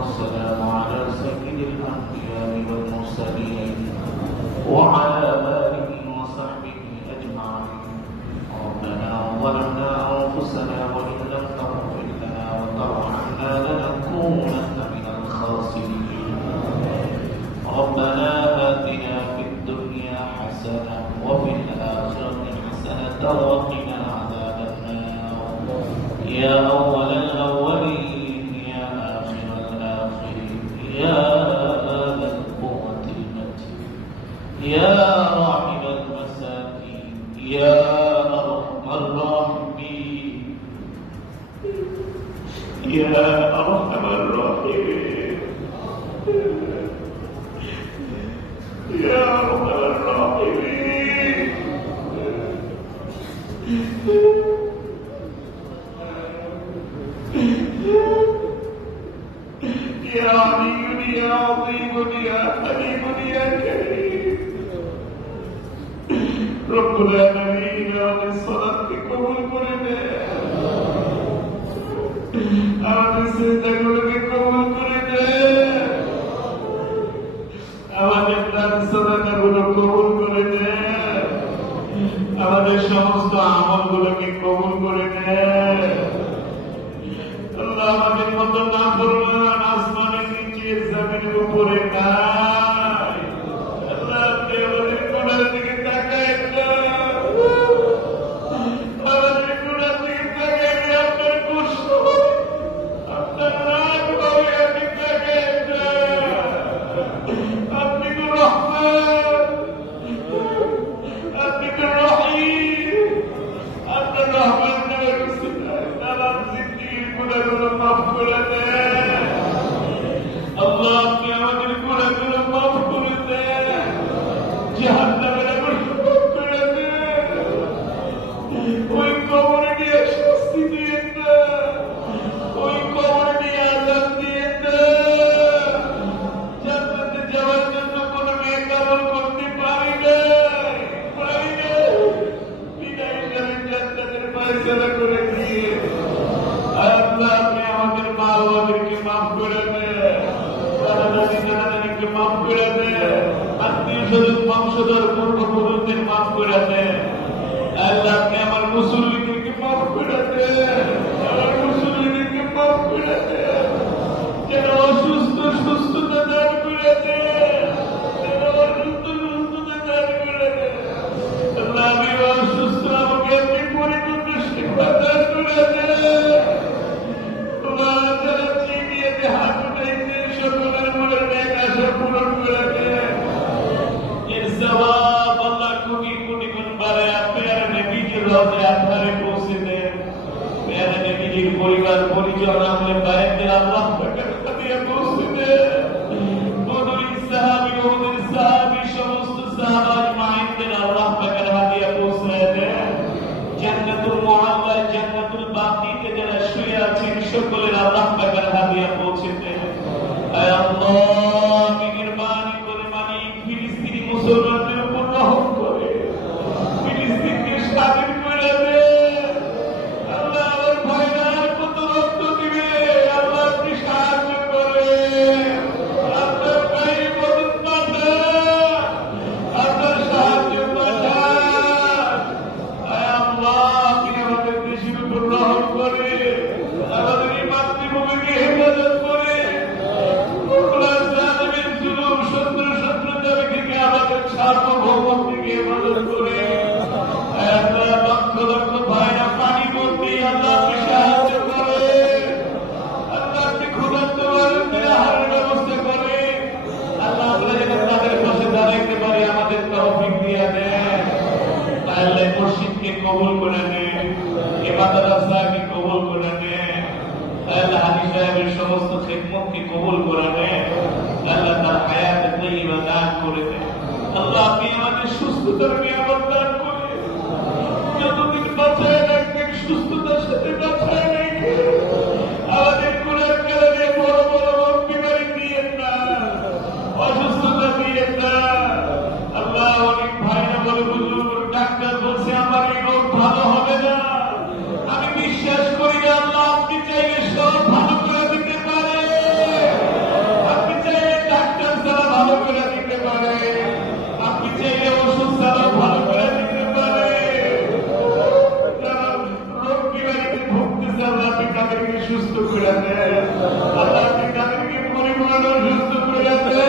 والسلام على سيد الأنبياء والمرسلين وعلى آله وصحبه أجمعين. ربنا ظلمنا أنفسنا وإن لم تغفر لنا وترحمنا لنكونن من الخاسرين. ربنا آتنا في الدنيا حسنة وفي الآخرة حسنة وقنا عذاب النار. يا أول الأولين يا آخر الآخرين يا ذا القوة المتين يا راحم المساكين يا أرحم الراحمين يا أرحم الراحمين يا أرحم الراحمين يا علي يا عظيم يا حليم يا كريم. رب العالمين আমাদের সালাতকে কবুল করে নেন, আমাদের সিজদাগুলোকে কবুল করে নেন, আমাদের দান সাদাকাগুলো কবুল করে নেন, আমাদের সমস্ত আমলগুলোকে কবুল করে নেন। আল্লাহ আমাদের মতো নাফরমান আসমানের নিচে জমিনের উপরে নাই। আল্লাহ আপনি আমাদের গুনার দিকে তাকায়েন না, আমাদের গুনার দিকে তাকায়েন না, আপনার কষ্ট হবে, আপনার রাগ হবে, আপনি তাকায়েন না। আপনি তো রহমান, আপনি তো রহিম, আপনার রহমান নেওয়ার কিছু নাই। নানান জিন্দিগির গুনাহগুলো মাফ করে দেন আল্লাহ, আপনি আমাদের গুনাহগুলো মাফ করে দেন, জাহান্নামের আগুন মাফ করে দেন, ওই কবরে নিয়ে শাস্তি দিয়েন না, ওই কবরে নিয়ে আযাব দিয়েন না। জান্নাতে যাওয়ার জন্য কোনো নেক আমল করতে পারি নাই, বিনা হিসাবে জান্নাতের ফয়সালা করে দিয়ে আল্লাহ আপনি আমাদের মা বাবাদেরকে মাফ করে দেন, দাদা-দাদিকে মাফ করে দেন, আত্মীয় স্বজন বংশধর পূর্বপুরুষদের মাফ করে দেন। আল্লাহ আপনি আমার মুসল্লিদেরকে মাফ করে দেন, আমার মুসল্লিদেরকে মাফ করে দেন, যেন অসুস্থ সুস্থতা দান করে দেন, যেন অসুস্থ সুস্থতা দান করে দেন। আল্লাহ আমি অসুস্থ, আমাকে আপনি পরিপূর্ণ শিক্ষা দান করে দেন। পরিবার পরিজন আমাদের বাইরের আল্লাহ দিয়ে পৌঁছে দেন। বদরী সাহাবী ওদের সাহাবী সমস্ত সাহাবাজ মাইনদের আল্লাহ পাকের হাদিয়া পৌঁছে দেন। জান্নাতুল মুআল্লা জান্নাতুল বাকিতে যারা শুয়ে আছেন সকলের আল্লাহ পাকের হাদিয়া পৌঁছে দেন। আয় আল্লাহ মেহেরবানি করে মালিক ফিলিস্তিনি মুসলমানদের উপর রহম করে ফিলিস্তিনকে স্বাধীন করে দেন। কবুল করে নেন, মাদ্রাসাকে কবুল করে নেন, আল্লাহ হাজি সাহেবের সমস্ত খিদমতকে কবুল করে নেন, আল্লাহ তার হায়াতে তাইয়্যিবা দান করে দেন। আল্লাহ আপনি আমাদের সুস্থতার নিয়ামত দান করেন, যতদিন বাঁচায় রাখবেন সুস্থতার সাথে বাঁচায় রেখে আমাদের গুনার কারণে বড় বড় রোগ বিমারি দিয়েন না, অসুস্থতা দিয়েন না। আল্লাহ অনেক ভাইরা বলে বুজুর্গ ডাক্তার বলছে আমার এই রোগ ভালো হবে না, আমি বিশ্বাস করি আল্লাহ আপনি চাইলে সব ভালো করে দিতে পারে। সুস্থ করে দেন। আল্লাহ আপনি তাদেরকে পরিপূর্ণ সুস্থ করে দেন।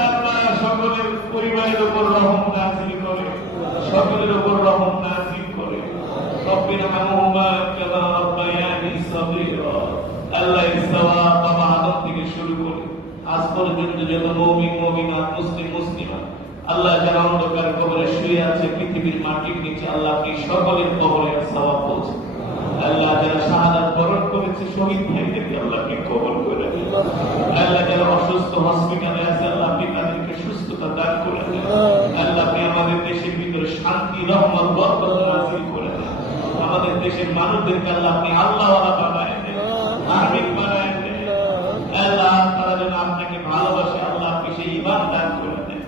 আল্লাহ সকলের পরিবারের উপর রহম নাযিল করে, সকলের উপর রহম নাযিল করে। রব্বিনা রহমা কামা রাব্বায়ানি সাগীরা। আল্লাহ ইসলাম বাবা আদম থেকে শুরু করে আজ পর্যন্ত যত মুমিন মুমিনাত মুসলিম মুসলিমা আল্লাহ যারা অন্ধকার কবরে শুয়ে আছে পৃথিবীর মাটির নিচে, আল্লাহ আপনি সকলের কবরে সওয়াব পৌঁছে। আল্লাহ যারা শাহাদাত বরণ করেছে শহীদ ভাইদেরকে আল্লাহ আপনি কবুল করে দিন। আল্লাহ যারা অসুস্থ হসপিটালে আছে আল্লাহ আপনি তাদেরকে সুস্থতা দান করে দেন। আল্লাহ আপনি আমাদের দেশের ভিতরে শান্তি রহমত বরকত নাযিল করে দেন। আমাদের দেশের মানুষদেরকে আল্লাহ আপনি আল্লাহওয়ালা বানায় দেন, আমিন বানায় দেন। আল্লাহ তারা যেন আপনাকে ভালোবাসে, আল্লাহ আপনি সেই ঈমান দান করে দেন।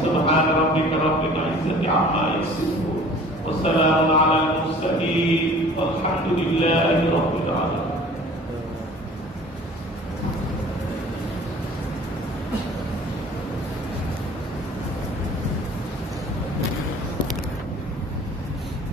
সুবহান রাব্বিকা রাব্বিল ইজ্জাতি আম্মা ইয়াসিফুন ওয়া সালামুন আলাল মুরসালিন ওয়ালহামদুলিল্লাহি রাব্বিল আলামিন।